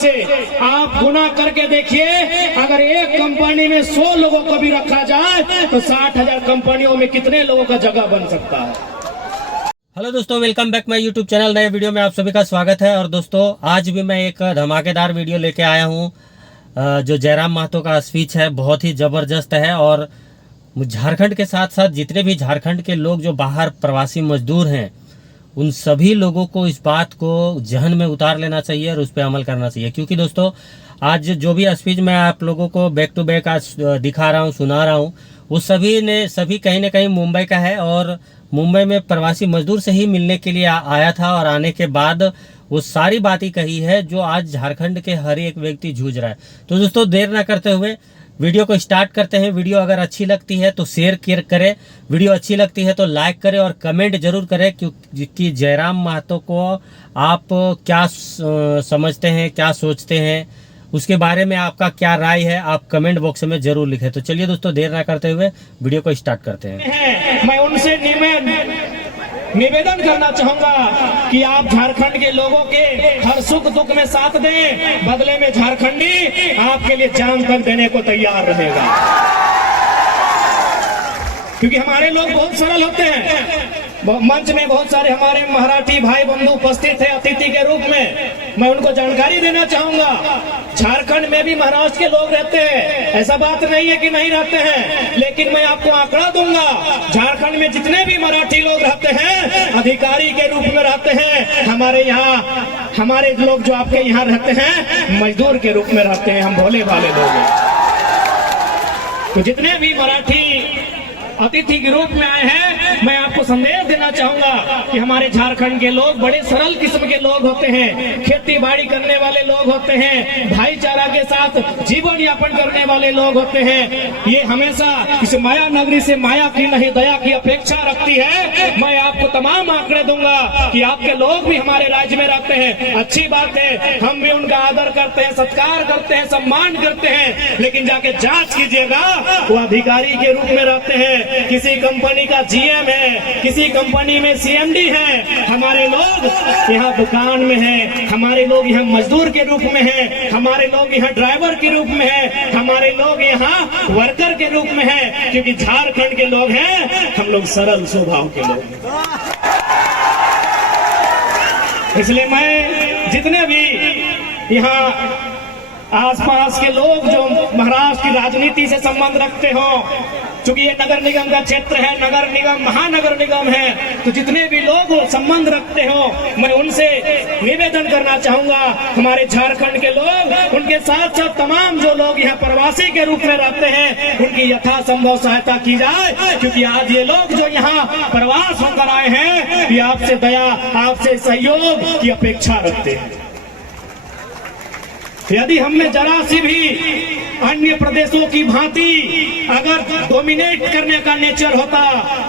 से आप गुना करके देखिए, अगर एक कंपनी में 100 लोगों को भी रखा जाए तो 60,000 कंपनियों में कितने लोगों का जगह बन सकता है। हेलो दोस्तों, welcome back my YouTube channel. नए वीडियो में आप सभी का स्वागत है। और दोस्तों, आज भी मैं एक धमाकेदार वीडियो लेके आया हूँ। जो जयराम महतो का स्पीच है बहुत ही ज़बरदस्त है। और झारखंड के साथ साथ जितने भी झारखंड के लोग जो बाहर प्रवासी मजदूर हैं, उन सभी लोगों को इस बात को जहन में उतार लेना चाहिए और उस पर अमल करना चाहिए। क्योंकि दोस्तों, आज जो भी स्पीच मैं आप लोगों को बैक टू बैक आज दिखा रहा हूँ, सुना रहा हूँ, वो सभी कहीं ना कहीं मुंबई का है। और मुंबई में प्रवासी मजदूर से ही मिलने के लिए आया था। और आने के बाद वो सारी बातें कही है जो आज झारखंड के हर एक व्यक्ति जूझ रहा है। तो दोस्तों, देर ना करते हुए वीडियो को स्टार्ट करते हैं। वीडियो अगर अच्छी लगती है तो शेयर करें, वीडियो अच्छी लगती है तो लाइक करें और कमेंट जरूर करें क्योंकि जयराम महतो को आप क्या समझते हैं, क्या सोचते हैं, उसके बारे में आपका क्या राय है, आप कमेंट बॉक्स में जरूर लिखें। तो चलिए दोस्तों, देर ना करते हुए वीडियो को स्टार्ट करते हैं। मैं उनसे निवेदन करना चाहूंगा कि आप झारखंड के लोगों के हर सुख दुख में साथ दें, बदले में झारखंडी आपके लिए जान तक देने को तैयार रहेगा। क्योंकि हमारे लोग बहुत सरल होते हैं। मंच में बहुत सारे हमारे मराठी भाई बंधु उपस्थित है अतिथि के रूप में। मैं उनको जानकारी देना चाहूंगा, झारखंड में भी महाराष्ट्र के लोग रहते हैं, ऐसा बात नहीं है कि नहीं रहते हैं। लेकिन मैं आपको आंकड़ा दूंगा, झारखंड में जितने भी मराठी लोग रहते हैं अधिकारी के रूप में रहते हैं। हमारे लोग जो आपके यहाँ रहते हैं मजदूर के रूप में रहते हैं। हम भोले भाले लोग हैं। तो जितने भी मराठी अतिथि के रूप में आए हैं, मैं आपको संदेश देना चाहूंगा कि हमारे झारखंड के लोग बड़े सरल किस्म के लोग होते हैं, खेती बाड़ी करने वाले लोग होते हैं, भाईचारा के साथ जीवन यापन करने वाले लोग होते हैं। ये हमेशा इस माया नगरी से माया की नहीं दया की अपेक्षा रखती है। मैं आपको तमाम आंकड़े दूंगा कि आपके लोग भी हमारे राज्य में रहते हैं। अच्छी बात है, हम भी उनका आदर करते हैं, सत्कार करते हैं, सम्मान करते हैं। लेकिन जाके जांच कीजिएगा, वो अधिकारी के रूप में रहते हैं, किसी कंपनी का जीएम है, किसी कंपनी में सीएमडी है। हमारे लोग यहाँ दुकान में हैं, हमारे लोग यहाँ मजदूर के रूप में हैं, हमारे लोग यहाँ ड्राइवर के रूप में हैं, हमारे लोग यहाँ वर्कर के रूप में हैं। क्योंकि झारखंड के लोग हैं, हम लोग सरल स्वभाव के लोग हैं। इसलिए मैं जितने भी यहाँ आसपास के लोग जो महाराष्ट्र की राजनीति से संबंध रखते हो, चूंकि ये नगर निगम का क्षेत्र है, नगर निगम महानगर निगम है, तो जितने भी लोग संबंध रखते हो, मैं उनसे निवेदन करना चाहूंगा, हमारे झारखंड के लोग, उनके साथ साथ तमाम जो लोग यहाँ प्रवासी के रूप में रहते हैं, उनकी यथासंभव सहायता की जाए। क्योंकि आज ये लोग जो यहाँ प्रवास होकर आए हैं, ये आपसे दया, आपसे सहयोग की अपेक्षा रखते हैं। यदि हमने जरा सी भी अन्य प्रदेशों की भांति अगर डोमिनेट करने का नेचर होता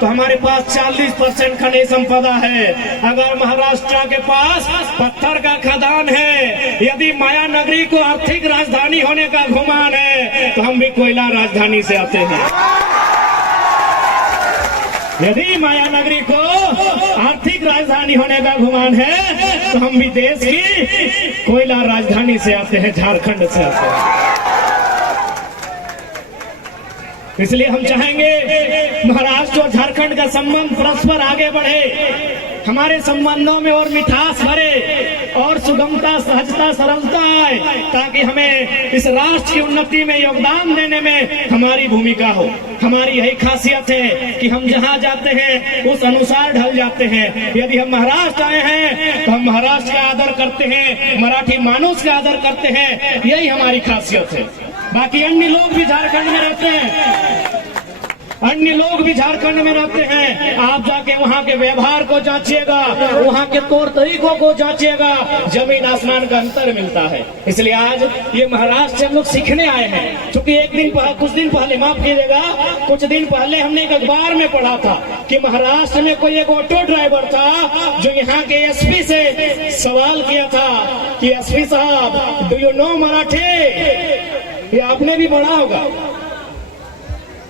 तो हमारे पास 40% खनिज संपदा है। अगर महाराष्ट्र के पास पत्थर का खदान है, यदि माया नगरी को आर्थिक राजधानी होने का गुमान है, तो हम भी कोयला राजधानी से आते हैं। यदि माया नगरी को आर्थिक राजधानी होने का गुमान है, तो हम भी देश की कोयला राजधानी से आते हैं, झारखंड से आते हैं। इसलिए हम चाहेंगे महाराष्ट्र और झारखंड का संबंध परस्पर आगे बढ़े, हमारे संबंधों में और मिठास भरे और सुगमता, सहजता, सरलता आए, ताकि हमें इस राष्ट्र की उन्नति में योगदान देने में हमारी भूमिका हो। हमारी यही खासियत है कि हम जहां जाते हैं उस अनुसार ढल जाते हैं। यदि हम महाराष्ट्र आए हैं तो हम महाराष्ट्र का आदर करते हैं, मराठी मानुष का आदर करते हैं, यही हमारी खासियत है। बाकी अन्य लोग भी झारखंड में रहते हैं, अन्य लोग भी झारखंड में रहते हैं। आप जाके वहाँ के व्यवहार को जांचिएगा, वहाँ के तौर तरीकों को जांचिएगा, जमीन आसमान का अंतर मिलता है। इसलिए आज ये महाराष्ट्र से हम लोग सीखने आए हैं। क्योंकि कुछ दिन पहले, माफ कीजिएगा, कुछ दिन पहले हमने एक अखबार में पढ़ा था कि महाराष्ट्र में कोई एक ऑटो ड्राइवर था जो यहाँ के एसपी से सवाल किया था कि एसपी साहब, डू यू नो मराठी? ये आपने भी पढ़ा होगा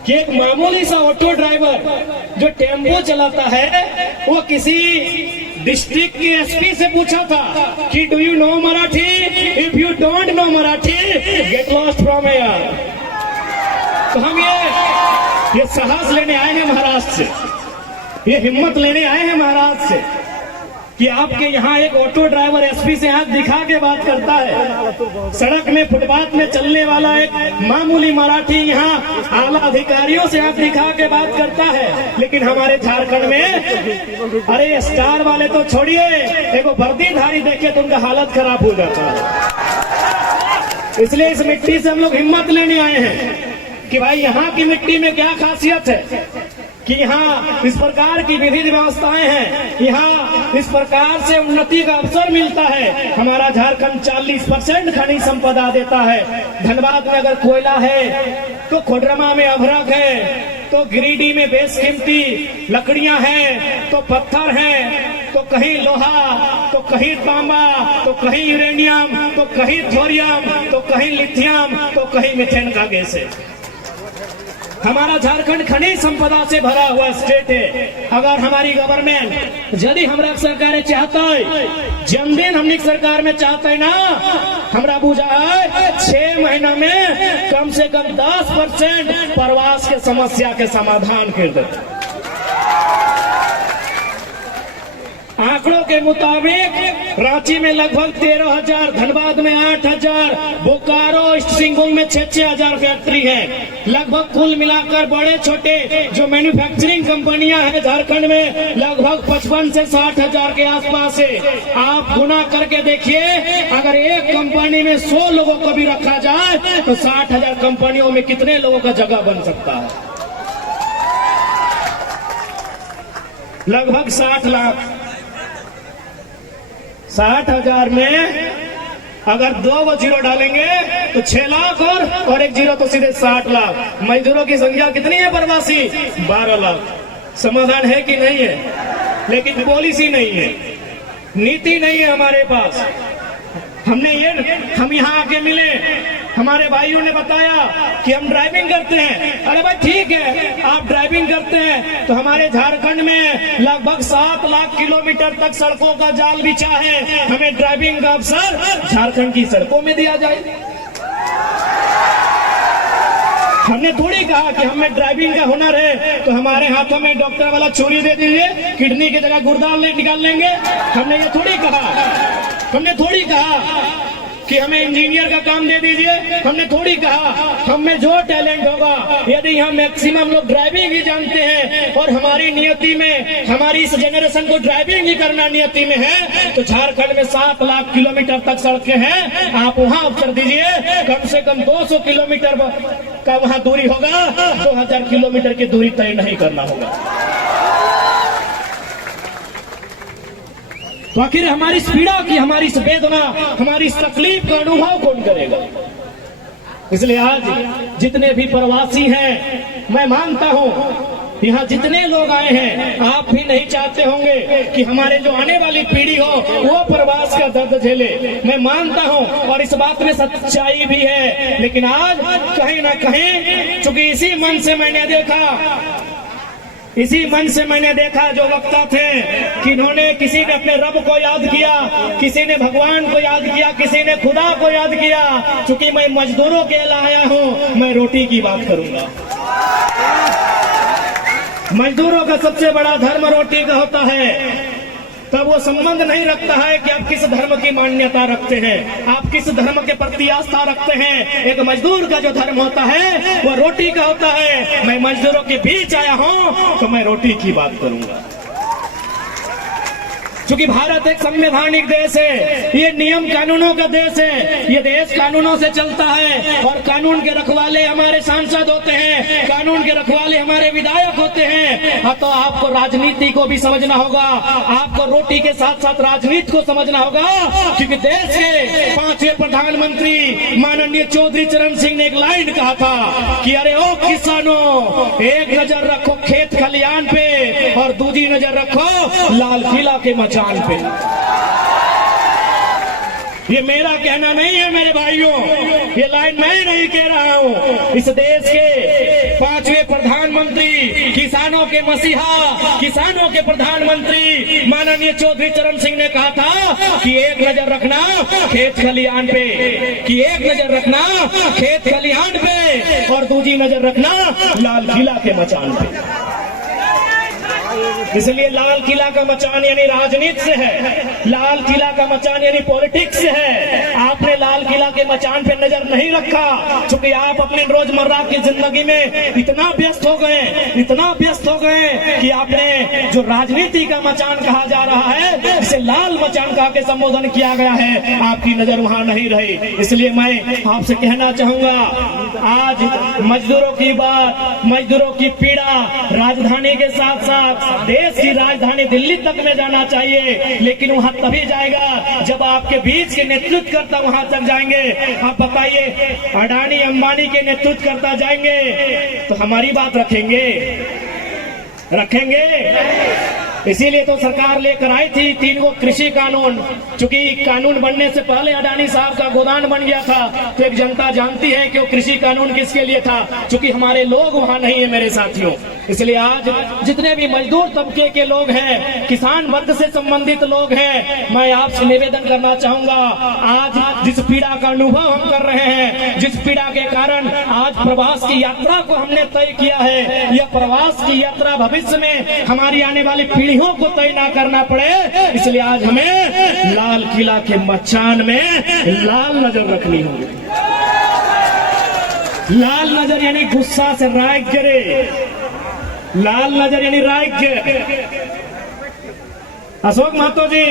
कि एक मामूली सा ऑटो ड्राइवर जो टेम्पो चलाता है, वो किसी डिस्ट्रिक्ट के एसपी से पूछा था कि do you know Marathi? If if you don't know Marathi get lost from here. तो हम ये साहस लेने आए हैं महाराष्ट्र से, ये हिम्मत लेने आए हैं महाराष्ट्र से कि आपके यहाँ एक ऑटो ड्राइवर एसपी से आंख दिखा के बात करता है, सड़क में फुटपाथ में चलने वाला एक मामूली मराठी यहाँ आला अधिकारियों से आंख दिखा के बात करता है। लेकिन हमारे झारखंड में अरे स्टार वाले तो छोड़िए, देखो वर्दीधारी देखे तो उनका हालत खराब हो जाता है। इसलिए इस मिट्टी से हम लोग हिम्मत लेने आए हैं कि भाई यहाँ की मिट्टी में क्या खासियत है कि यहाँ इस प्रकार की विविध व्यवस्थाएं हैं, यहाँ इस प्रकार से उन्नति का अवसर मिलता है। हमारा झारखंड 40% खनिज संपदा देता है। धनबाद में अगर कोयला है तो खोडरमा में अभ्रक है, तो गिरिडीह में बेशकीमती लकड़ियां हैं, तो पत्थर हैं, तो कहीं लोहा, तो कहीं तांबा, तो कहीं यूरेनियम, तो कहीं थोरियम, तो कहीं लिथियम, तो कहीं मीथेन का गैस है। हमारा झारखंड खनिज संपदा से भरा हुआ स्टेट है। अगर हमारी गवर्नमेंट यदि हमरा सरकार चाहता है, जन्मदिन हमनी सरकार में चाहते है ना, हमरा बुझा है 6 महीना में कम से कम 10% प्रवास के समस्या के समाधान कर देते। आंकड़ों के मुताबिक रांची में लगभग 13,000, धनबाद में 8,000, बोकारो ईस्ट सिंहभूम में 6,000 फैक्ट्री है। लगभग कुल मिलाकर बड़े छोटे जो मैन्युफैक्चरिंग कंपनियां हैं झारखंड में लगभग 55 से 60,000 के आसपास है। आप गुना करके देखिए, अगर एक कंपनी में 100 लोगों को भी रखा जाए तो 60,000 कंपनियों में कितने लोगों का जगह बन सकता है? लगभग 60 लाख। 60,000 में अगर 2 जीरो डालेंगे तो 6 लाख और 1 जीरो तो सीधे 60 लाख। मजदूरों की संख्या कितनी है प्रवासी? 12 लाख। समाधान है कि नहीं है? लेकिन पॉलिसी नहीं है, नीति नहीं है हमारे पास। हम यहाँ आके मिले, हमारे भाइयों ने बताया कि हम ड्राइविंग करते हैं। अरे भाई ठीक है, आप ड्राइविंग करते हैं तो हमारे झारखंड में लगभग 7 लाख किलोमीटर तक सड़कों का जाल बिछा है। हमें ड्राइविंग का अवसर झारखंड की सड़कों में दिया जाए। हमने थोड़ी कहा कि हमें ड्राइविंग का हुनर है तो हमारे हाथों में डॉक्टर वाला छुरी दे दीजिए, किडनी की जगह गुर्दा निकाल लेंगे। हमने ये थोड़ी कहा कि हमें इंजीनियर का काम दे दीजिए। हमने थोड़ी कहा, हम में जो टैलेंट होगा, यदि हम मैक्सिमम लोग ड्राइविंग ही जानते हैं और हमारी नियति में, हमारी इस जनरेशन को ड्राइविंग ही करना नियति में है, तो झारखंड में 7 लाख किलोमीटर तक सड़कें हैं। आप वहां अवसर दीजिए, कम से कम 200 किलोमीटर का वहां दूरी होगा, 2000 किलोमीटर की दूरी तय नहीं करना होगा। तो आखिर हमारी इस पीड़ा की, हमारी इस वेदना, हमारी इस तकलीफ का अनुभव कौन करेगा? इसलिए आज जितने भी प्रवासी हैं, मैं मानता हूं यहाँ जितने लोग आए हैं, आप भी नहीं चाहते होंगे कि हमारे जो आने वाली पीढ़ी हो वो प्रवास का दर्द झेले। मैं मानता हूं और इस बात में सच्चाई भी है। लेकिन आज कहीं ना कहीं, चूंकि इसी मन से मैंने देखा जो वक्ता थे कि इन्होंने, किसी ने अपने रब को याद किया, किसी ने भगवान को याद किया, किसी ने खुदा को याद किया। चूंकि मैं मजदूरों के लिए आया हूं, मैं रोटी की बात करूंगा। मजदूरों का सबसे बड़ा धर्म रोटी का होता है। तब वो संबंध नहीं रखता है कि आप किस धर्म की मान्यता रखते हैं, आप किस धर्म के प्रति आस्था रखते हैं। एक मजदूर का जो धर्म होता है वो रोटी का होता है। मैं मजदूरों के बीच आया हूं तो मैं रोटी की बात करूंगा। क्योंकि भारत एक संवैधानिक देश है, ये नियम कानूनों का देश है, ये देश कानूनों से चलता है और कानून के रखवाले हमारे सांसद होते हैं, कानून के रखवाले हमारे विधायक होते हैं। हाँ, तो आपको राजनीति को भी समझना होगा, आपको रोटी के साथ साथ राजनीति को समझना होगा। क्योंकि देश के 5वें प्रधानमंत्री माननीय चौधरी चरण सिंह ने एक लाइन कहा था कि अरे ओ किसानों, एक नजर रखो खेत खलियान पे और दूसरी नजर रखो लाल किला के मचान पे। ये मेरा कहना नहीं है मेरे भाइयों, ये लाइन मैं नहीं कह रहा हूं। इस देश के 5वें प्रधानमंत्री किसानों किसानों के मसीहा, किसानों के प्रधानमंत्री माननीय चौधरी चरण सिंह ने कहा था कि एक नजर रखना खेत खलिहान पे, कि एक नजर रखना खेत खलिहान पे और दूसरी नजर रखना लाल किला के मचान पे। इसलिए लाल किला का मचान यानी राजनीति से है, लाल किला का मचान यानी पॉलिटिक्स से है। आपने लाल किला के मचान पे नजर नहीं रखा क्योंकि आप अपने रोजमर्रा की जिंदगी में इतना व्यस्त हो गए, इतना व्यस्त हो गए कि आपने जो राजनीति का मचान कहा जा रहा है, जिसे लाल मचान कहा के संबोधन किया गया है, आपकी नजर वहां नहीं रही। इसलिए मैं आपसे कहना चाहूंगा, आज मजदूरों की बात, मजदूरों की पीड़ा राजधानी के साथ साथ देश की राजधानी दिल्ली तक में जाना चाहिए, लेकिन वहां तभी जाएगा जब आपके बीच के नेतृत्वकर्ता वहां तक जाएंगे। आप बताइए, अडानी अंबानी के नेतृत्वकर्ता जाएंगे तो हमारी बात रखेंगे? इसीलिए तो सरकार लेकर आई थी 3 गो कृषि कानून। चूंकि कानून बनने से पहले अडानी साहब का गोदान बन गया था, तो एक जनता जानती है कि वो कृषि कानून किसके लिए था। चूंकि हमारे लोग वहां नहीं है मेरे साथियों, इसलिए आज जितने भी मजदूर तबके के लोग हैं, किसान वर्ग से संबंधित लोग हैं, मैं आपसे निवेदन करना चाहूंगा, आज जिस पीड़ा का अनुभव हम कर रहे हैं, जिस पीड़ा के कारण आज प्रवास की यात्रा को हमने तय किया है, यह प्रवास की यात्रा भविष्य में हमारी आने वाली पीढ़ियों को तय ना करना पड़े, इसलिए आज हमें लाल किला के मचान में लाल नजर रखनी होगी। लाल नजर यानी गुस्सा से राग गिरे, लाल नजर यानी राज्य। अशोक महतो जी,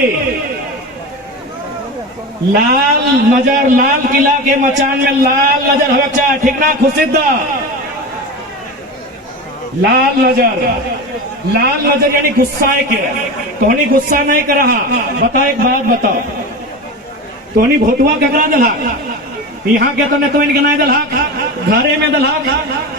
लाल नजर, लाल किला के मचान में लाल नजर होगा चाहे, ठीक ना खुशिदा? लाल नजर, लाल नजर यानी गुस्सा के, तोहनी गुस्सा नहीं कर रहा। बताओ एक बात बताओ, तोहनी भोटुआ ककरा दलहा? यहाँ के तो नहीं गनाए दलहा, घरे में दलहा,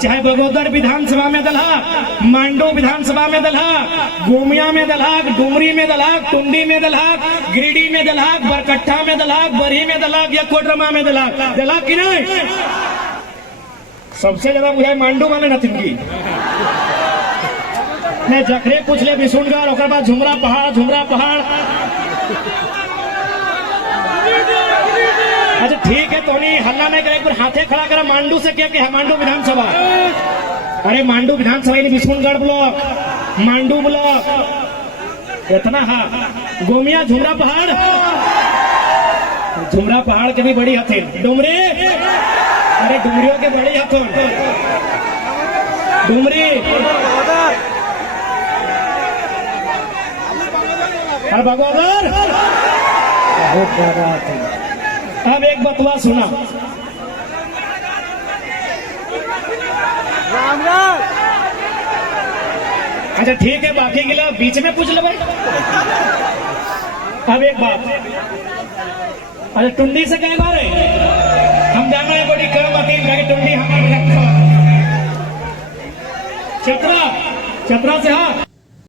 चाहे बगोदर विधानसभा में दलहा, मांडू विधानसभा में दलहा, गोमिया में दलहा, डुमरी में दलहा, टुंडी में दलहा, गिरिडीह में दलहा, बरकट्ठा में दलहा, बरही में दलहा या कोडरमा में दलहा, दलहा कि नहीं? सबसे ज्यादा मुझे मांडू वाले नथिंगी ने जखरे पूछ ले बिशुनगढ़, और बाद झुमरा पहाड़, झुमरा पहाड़। अच्छा ठीक है, तो नहीं हल्ला नहीं करे, एक बार हाथे खड़ा करा मांडू से क्या कि मांडू विधानसभा। अरे मांडू विधानसभा यानी बिशुनगढ़ ब्लॉक, मांडू ब्लॉक इतना। हाँ, गोमिया झुमरा पहाड़, झुमरा पहाड़ के भी बड़ी हथिन। डुमरी, अरे डुमरियों के बड़ी हथुन, डुमरी और बगोदर बहुत ज्यादा हथिन। अब एक बतवा सुना, अच्छा ठीक है, बाकी गिला बीच में पूछ ले भाई। अब एक बात, अच्छा टुंडी से कह बारे हम जाना है, बड़ी कम वकील टुंडी हमारे चतरा, चतरा से। हाँ